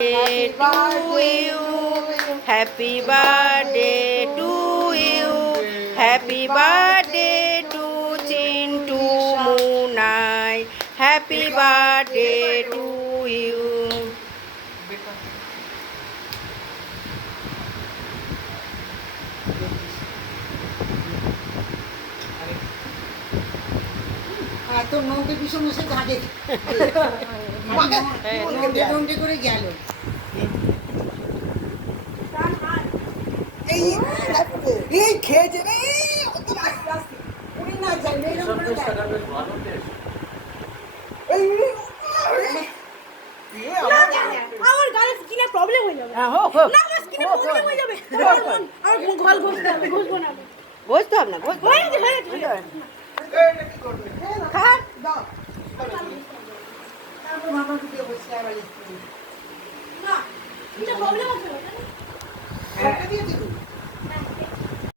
Happy birthday to you. Happy birthday to you. Happy birthday to Chintu Munai. Happy birthday to you. তোর নৌকে ভীষণ এসে জাগে নৌকে করে গেল এই খেয়েছে রে অত আস্তে আস্তে উনি না যায় আমার গালে স্কিনে প্রবলেম হয়ে যাবে না আমার স্কিনে প্রবলেম হয়ে যাবে আমার ঘল ঘষতে হবে ঘষবো না বুঝতে হবে না বুঝতে হয়ে গেছে খা দাও তারপর মামা দিয়ে বসে আবার না এটা প্রবলেম আছে একটা দিয়ে দিবি